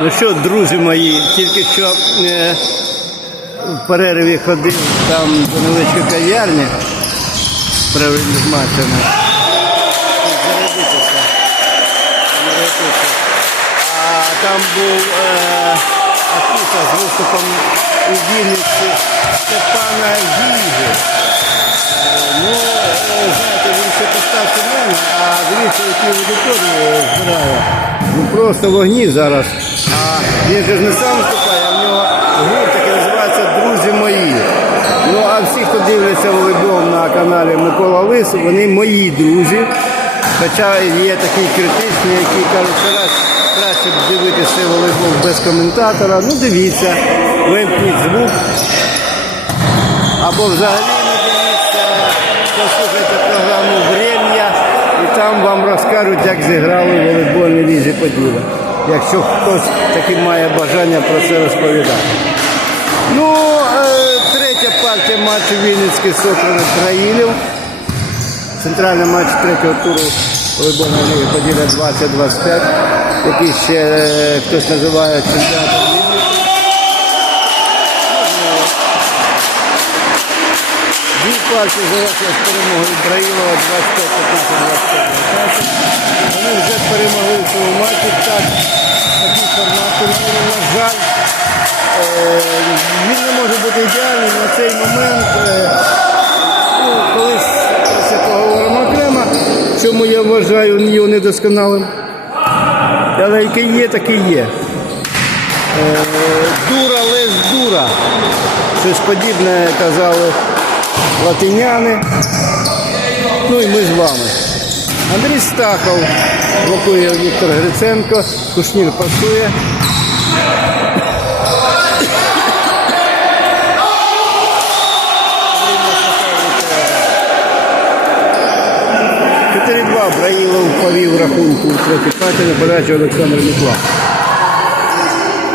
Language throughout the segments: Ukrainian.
Ну що, друзі мої, тільки що е, в перерві ходив там до невеличкої кав'ярні з матчами. А там був е, афіша з виступом у Вінниці Степана Гільги. Ну, е, знаєте, він ще постарше мене, а дивіться, які аудиторії збирає. Ну просто вогні зараз. А він же ж не сам виступає, а в нього гурт такий називається Друзі мої. Ну а всі, хто дивляться волейбол на каналі Микола Лис, вони мої друзі. Хоча є такі критичні, які кажуть, що раз краще б дивитися волейбол без коментатора. Ну дивіться, вимкніть звук. Або взагалі не дивіться, послухайте програму «Врем'я» і там вам розкажуть, як зіграли в волейбольній лізі Поділа. Якщо хтось таки має бажання про це розповідати. Ну, е, третя партія матчу Вінницький Сокол Країлів. Центральний матч третього туру волейбольної ліги Поділя 2025, який ще е, хтось називає чемпіонатом Вінниці. Дві партії завершились перемогою Ібраїлова 25-25. Вони вже перемогли в цьому матчі. Так, такий формат турніру, на жаль, е, він не може бути ідеальним на цей момент. е, ну, колись це поговоримо окремо, чому я вважаю його недосконалим. Але який є, такий є. Е, Дура лес дура. Щось подібне казали латиняни. Ну і ми з вами. Андрій Стахов блокує Віктор Гриценко, Кушнір пасує. Чотири Браїлов повів рахунку у третій партії на подачу Олександр Мікла.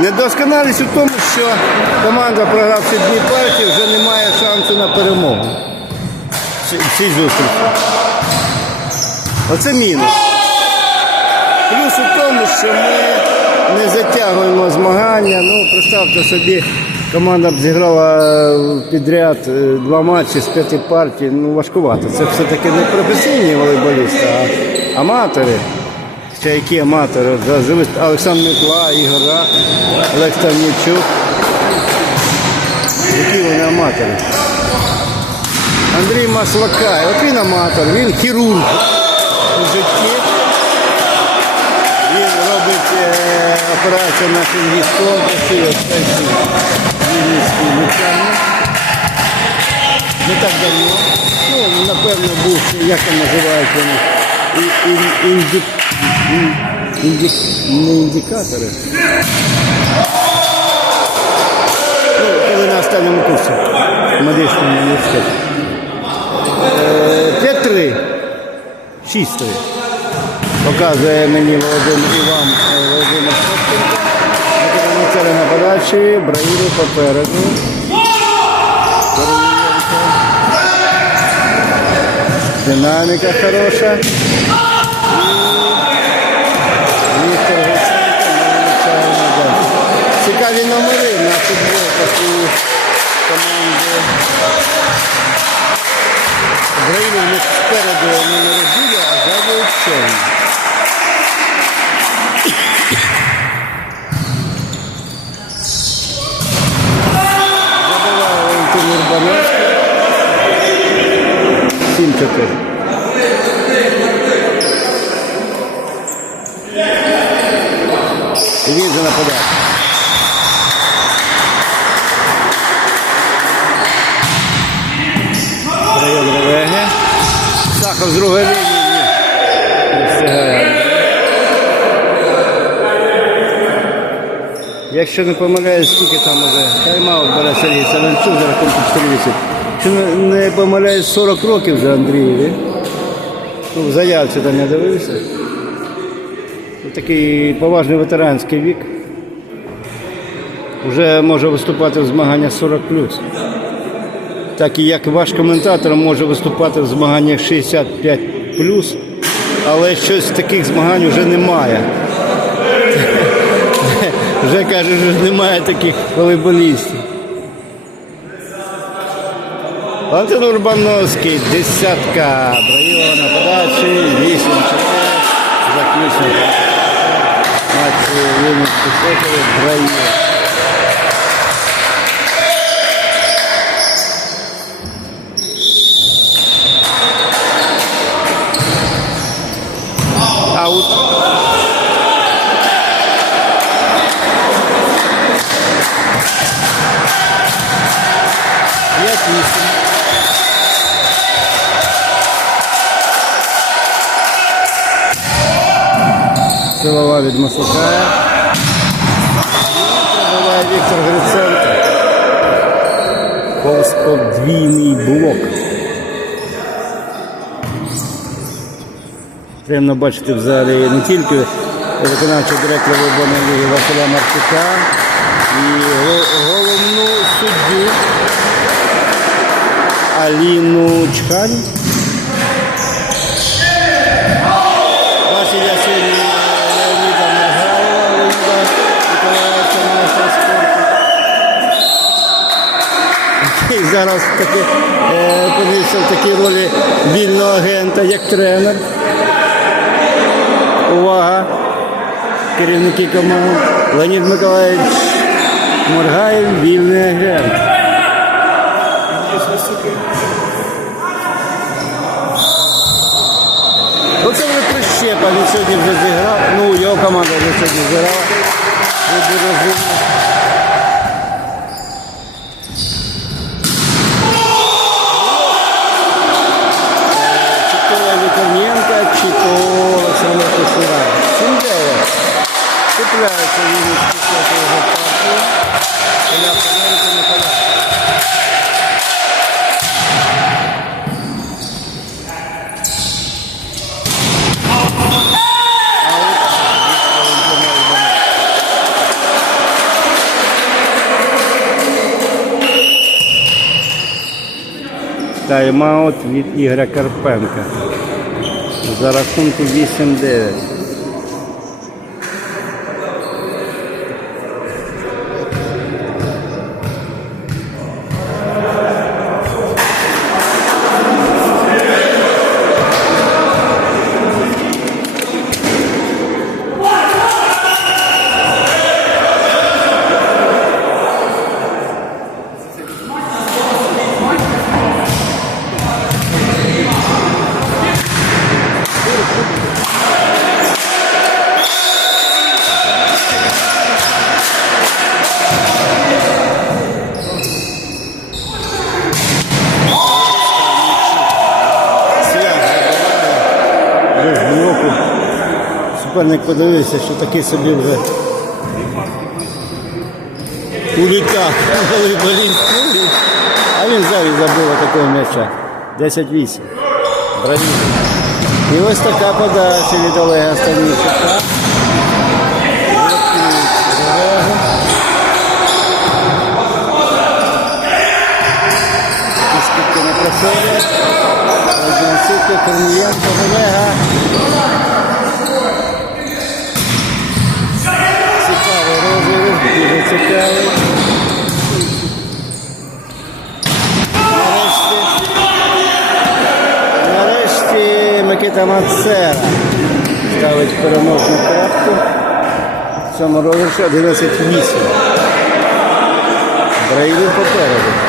Недосконалість у тому, що команда, програвши дві партії, вже не має шансу на перемогу цій зустрічі. Оце мінус. Плюс у тому, що ми не затягуємо змагання. Ну, представте собі, команда б зіграла е, підряд е, два матчі з п'яти партій. Ну, важкувато. Це все-таки не професійні волейболісти, а аматори. Ще які аматори? Олександр Микла, Ігора, Олег Ставнічук. Які вони аматори? Андрій Маслакай, от він аматор, він хірург у житті. Він робить е, операцію на фінгістомусі, операцію Вінницький лікарні. Не так давно. Ну, напевно, був, як там і- інді- ін- інді- не індикатори. Ну, коли на останньому курсі в медичному університеті. Е, 5-3. 6-3. Показує мені Володимир і вам е, Володимир Шевченко. На подачі, Браїли попереду. Динаміка хороша. Назад. Цікаві номери на футболках Україна них спереду номери біля, а ззаду чорні. Забиває Валентин Урбановський. 7-4. І він же нападає. З другої лінії. Якщо не помиляюсь, скільки там уже тайм-аут бере Сергій Савенчук за рахунку 4-8. Якщо не, помиляюсь, 40 років вже Андрієві. Ну, в заявці там я дивився. Ну, Такий поважний ветеранський вік. Вже може виступати в змаганнях 40 так і як ваш коментатор може виступати в змаганнях 65 але щось таких змагань вже немає. Вже каже, що немає таких волейболістів. Валентин Урбановський, десятка, Браїлова на подачі, 8 4 заключно. Матч Вінницький Соколи, Аут. П'ять вісім. Силова від Масухая. Пробиває Віктор Гриценко. Повз подвійний блок. Приємно бачити в залі не тільки виконавчого директора виборної ліги Василя Марчука і головну суддю Аліну Чхань. Бачив я сьогодні Леоніда. І зараз таки е, в такій ролі вільного агента, як тренер. Увага! Керівники команд Леонід Миколаївич Моргаєв, вільний агент. Оце вже прищепа, він сьогодні вже зіграв. Ну, його команда вже сьогодні зіграла. Буде розумно. Тайм-аут від Ігоря Карпенка. За рахунку 8-9. Суперник подивився, що такий собі вже у літах волейболіст. А він взагалі забив такого м'яча. 10-8. Бравіт. І ось така подача від Олега Станічука. Скільки не проходять. Одинцівки, Корнієнко, Олега. Цікавий розіграш, дуже Нарешті, нарешті Микита Мацера ставить переможну крапку. В цьому розіграші 11-8. Браїлів попереду.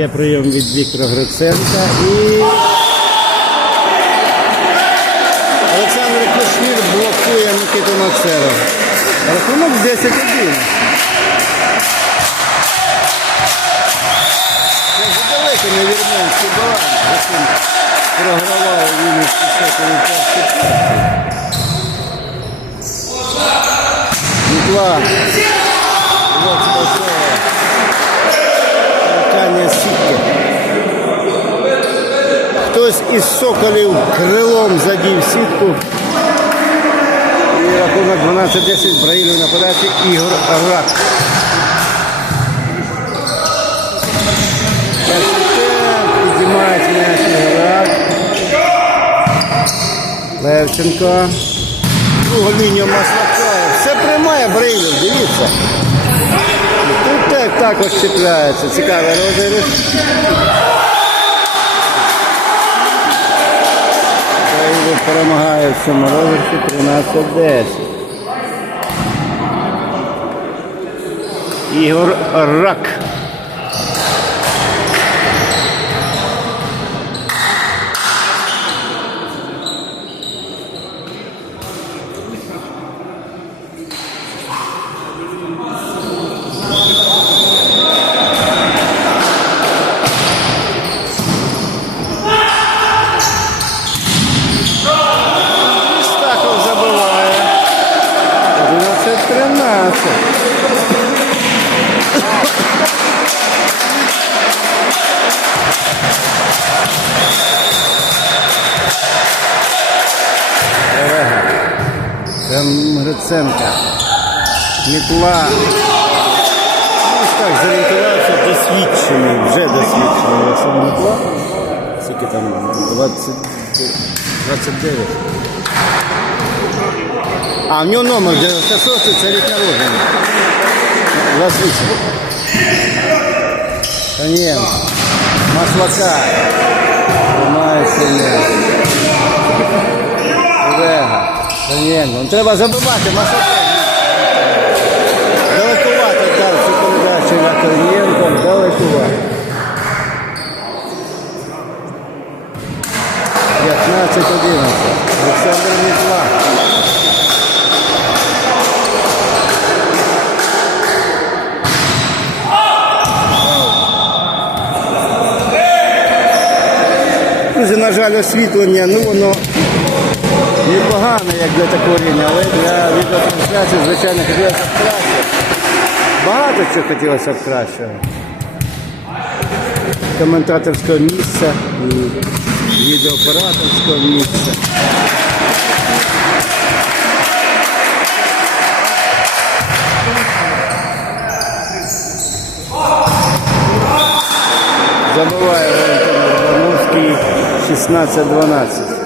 Є прийом від Віктора Гриценка і Олександр Кушнір блокує Микиту Мацера. Рахунок 10-1. Це вже далеко не вірменський баланс, яким програвав Вінницький соколи перший партії. Мітла. Хтось із соколів крилом задів сітку. І рахунок 12-10 Браїлів на подачі Ігор Рак. Підіймається м'яч Ігор Рак. Левченко. Другу лінію Маслака. Все приймає Браїлів, дивіться. Тут так також чіпляється. Цікавий розіграш. Браїлів перемагає в цьому розіграші 13-10. Ігор Рак. Мітла. Ось так зорієнтувався досвідчений, вже досвідчений Василь Мітла. Скільки там 20, 29. А, в нього номер 96, це рік народження. 28. Конєнко. Маслака. Тримається м'яч. Олега. Конєнко. Ну, треба забивати Маслака. Далекувато. 15-11. Олександр Мітла. Друзі, на жаль, освітлення, ну воно непогане, як для такого рівня, але для відеотрансляції, звичайно, хотілося б краще. Багато чого хотілося б краще. Коментаторського місця і відеооператорського місця. Забуває Валентин Барановський 16-12.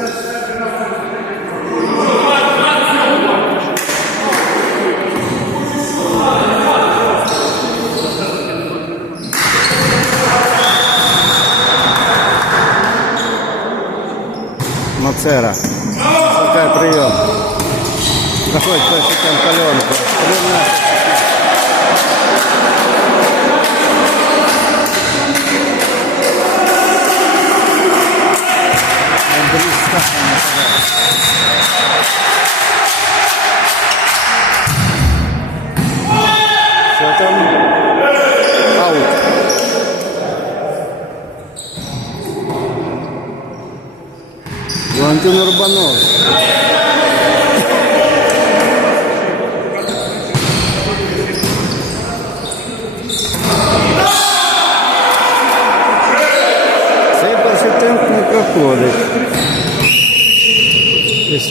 Мацера.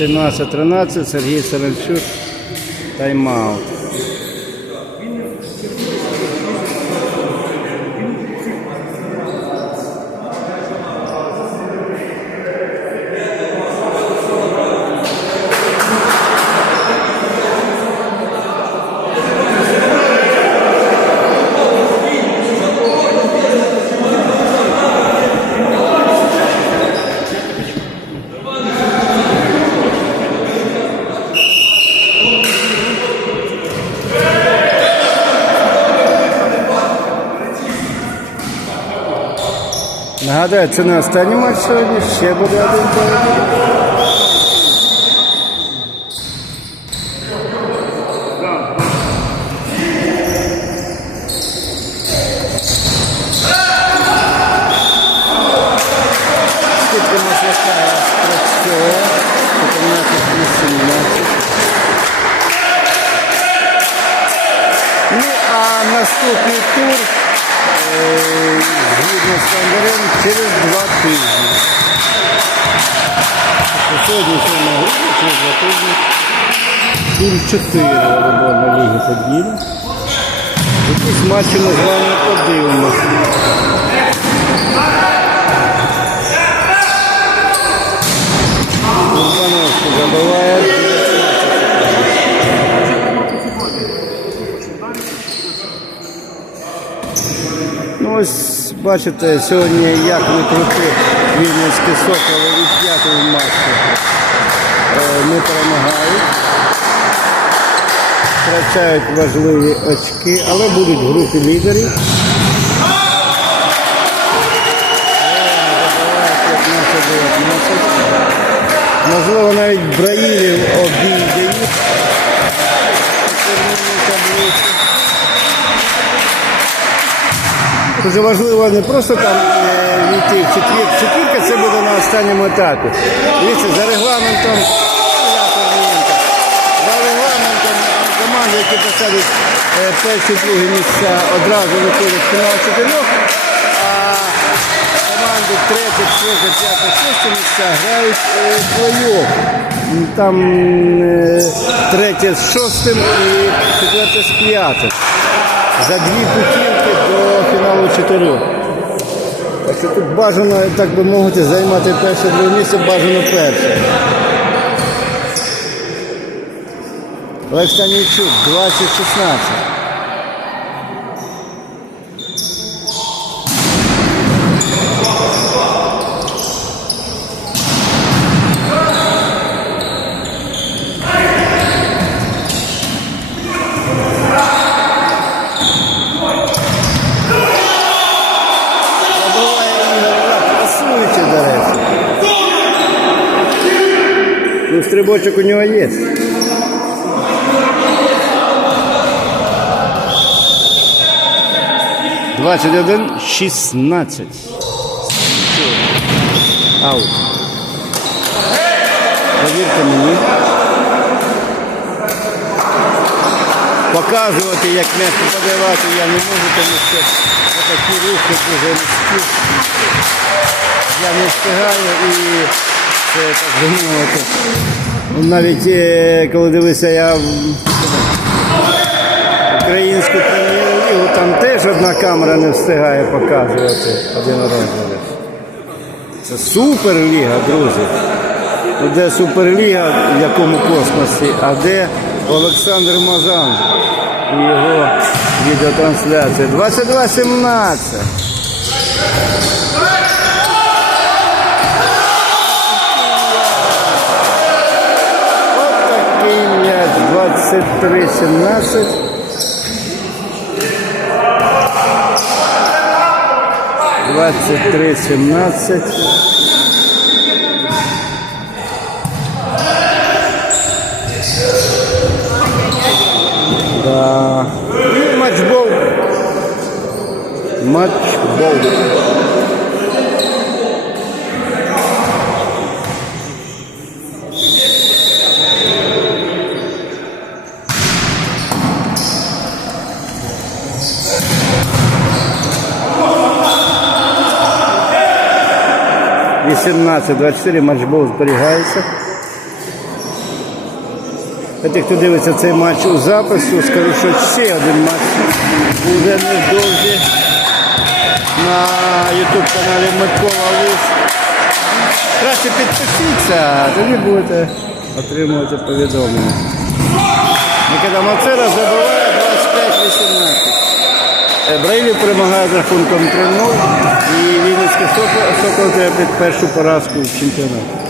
18-13 Сергій Саранчук. Тайм-аут. Нагадаю, це не останній матч сьогодні, ще буде один Сьогодні 7 грудня, через два. Тур 4 волейбольна ліги Поділля. Якісь матчі ми з вами подивимося. Ну ось бачите, сьогодні як не крути Вінницькі соколи від п'ятого матчу не перемагають. Втрачають важливі очки, але будуть в групі лідерів. Е, забиває 15-19. Можливо, навіть Браїлів обійде їх. Дуже важливо не просто там війти в четвір. Четвірка це буде на останньому етапі. Дивіться, за регламентом за регламентом команди, які посадять е, перші другі місця, одразу виходять в фінал чотирьох, а команди третє, четверте, п'яте, шосте місця грають плей-офф. Там е, третє з шостим і четверте з п'ятим за дві путівки до фіналу чотирьох. Що тут бажано, так би мовити, займати перше друге місце, бажано перше. Олег Станійчук, 2016. Забуває Ігор Лак, красуючи, до речі. Ну, стрибочок у нього є. Двадцять один, шістнадцять. Аут. Повірте мені. Показувати, як м'яч подавати я не можу, тому що такі рухи дуже різкі. Я не встигаю і це так би. Навіть е, коли дивився я українську прем'єр-лігу, там теж одна камера не встигає показувати один розгляд. Це суперліга, друзі. Ну, Де суперліга, в якому космосі, а де Олександр Мазан і його відеотрансляція. 22-17. 23, 17. Двадцать три, семнадцать. Да. Матчбол. Матчбол. Вісімнадцять, 24 матчбол зберігається. Тих, хто дивиться цей матч у запису, скажу, що ще один матч буде невдовзі на YouTube каналі Микола Лис. Краще підпишіться, тоді будете отримувати повідомлення. Микита Мацера забиває 25-18. Е, Брейлі перемагає з рахунком 3-0 Вінницький Сокол отримав першу поразку в чемпіонаті.